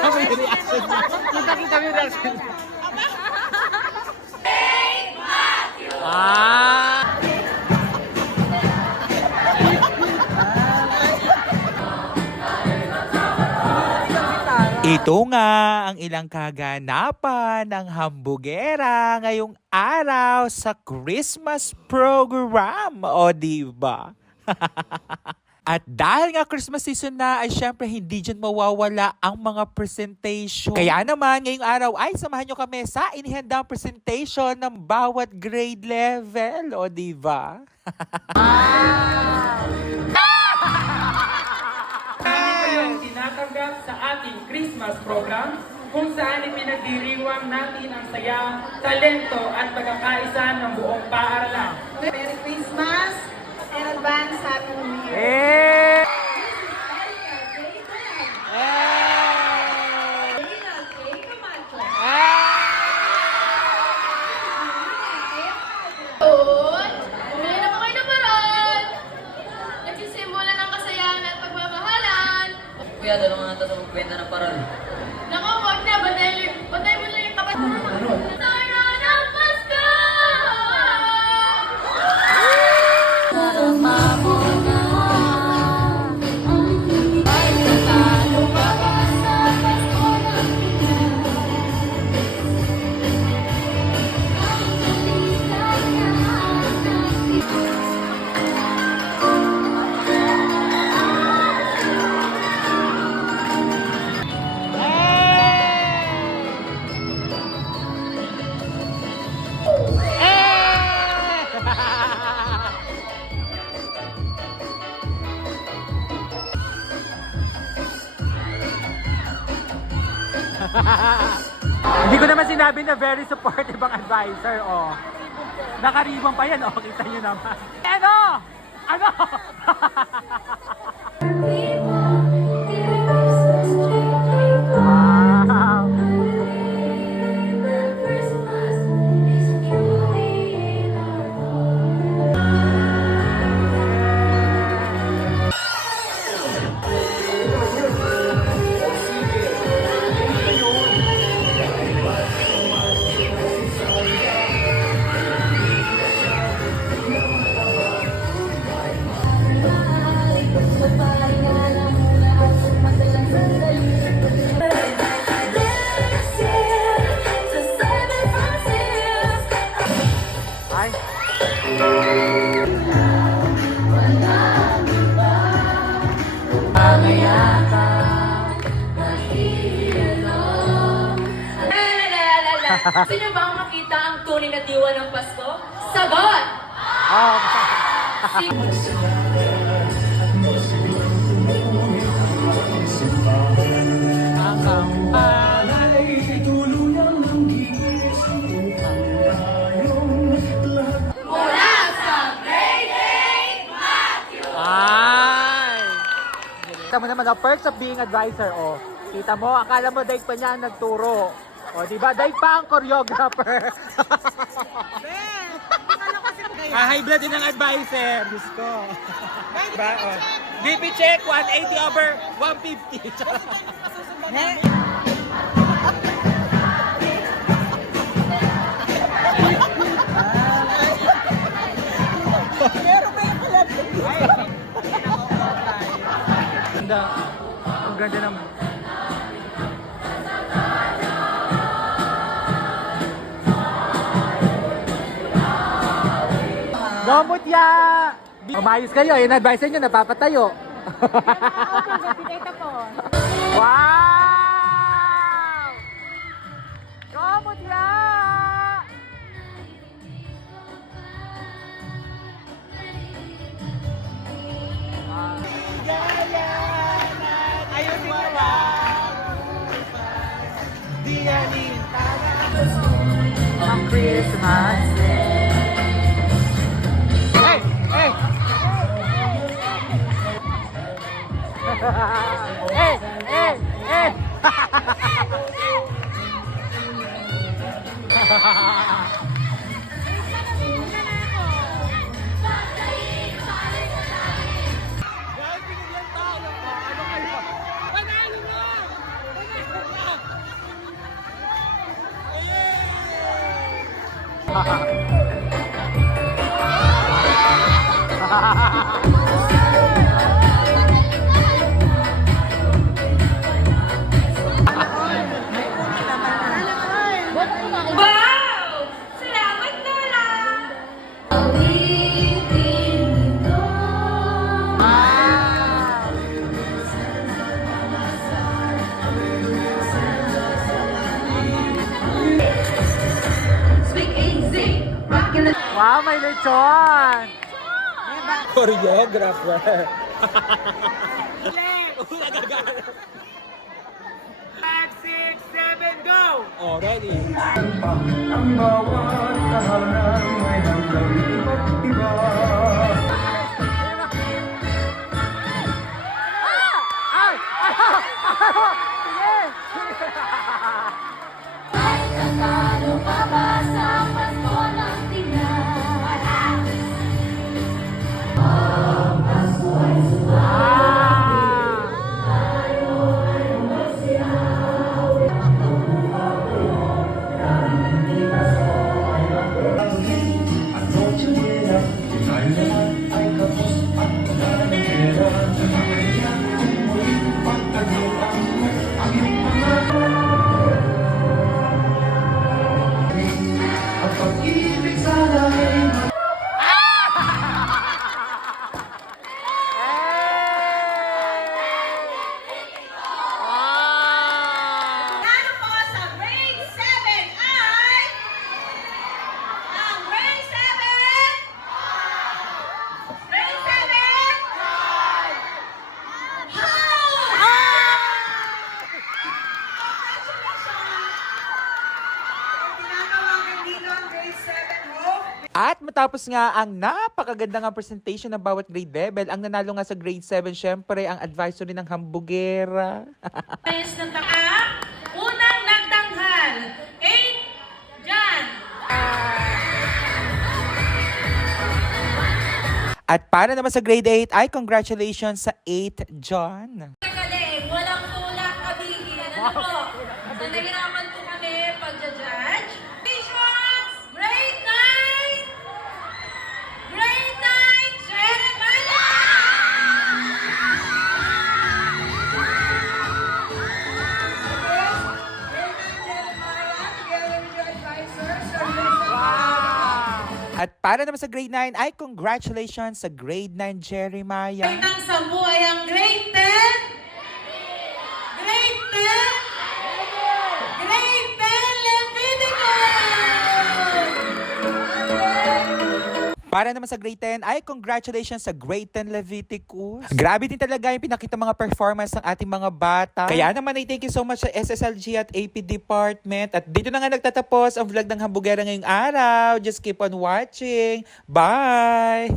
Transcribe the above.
kami yung reaction niya. Kita kami yung reaction niya. Ah! Ito nga ang ilang kaganapan ng hambugera ngayong araw sa Christmas program. O diba? At dahil nga Christmas season na ay syempre hindi dyan mawawala ang mga presentation. Kaya naman ngayong araw ay samahan nyo kami sa inihandang presentation ng bawat grade level. O diba? Tinatanggap sa ating Christmas program kung saan ipinagdiriwang natin ang saya, talento at pagkakaisa ng buong paaralan. Merry Christmas and advance Happy New Year. Bumili na po kayo ng parol! Nagsisimula ng kasayahan at pagmamahalan! Kuya, dalawang nga sa magkwenta ng parol. Naku, wag na! Batay mo lang yung kapatid! Sana ng Pasko! Darama mo na ay tatalo ka ba sa Pasko ng Hindi ko naman sinabi na very supportive ang advisor, oh. Nakaribang pa yan, oh. Kita nyo naman. Ano? Ano? Wow. Ay. Gusto niyo bang makita ang tunay na diwa ng Pasko? Sagot! Oh. Mula sa Grade 8 Matthew! Ay! Kita mo naman, the perks of being advisor, oh. Kita mo, akala mo daig pa niya ang nagturo. O, diba? Daig pa ang choreographer. High blood din ang advisor. Diyos ko. Diba? Oh. DP check, 180 over 150. Ganda. Ang ganda naman. Gamot ya! Umayos kayo, yung advice nyo, napapatayo. Wow! Gamot ya! Ayun nyo ba? Di ang Christmas Day. Hey! Hey! Hey! Hey! Hey! Wow! Salamat, Lola! Wow, may lechon! Choreographer! 5, 6, 7, go! Oh, ready? Ang bawat tahanan may hanggang iba't iba. Ano po sa grade 7 ay... Ang grade 7? Grade 7? Tinatawagan dito ang grade 7 Hope. At matapos nga ang napakaganda nga presentation ng bawat grade level, ang nanalo nga sa grade 7, syempre, ang advisory ng hambugera. Ayos ng taka. Unang nagtanghal. 8. Jan. At para naman sa grade 8, ay congratulations sa 8 John. Galing. Walang tulak kabigin. Ano po? So, nahirapan po kami pagja-judge. Patience! Grade 9! Grade 9! Jeremiah! At para naman sa grade 9, ay congratulations sa grade 9 Jeremiah. Grade ng 10 ay ang grade 10! Grade 10! Grade 10 Leviticus! Para naman sa grade 10, ay congratulations sa grade 10 Leviticus. Grabe din talaga yung pinakita mga performance ng ating mga bata. Kaya naman ay thank you so much sa SSLG at AP Department. At dito na nga nagtatapos ang vlog ng Hambugera ngayong araw. Just keep on watching. Bye!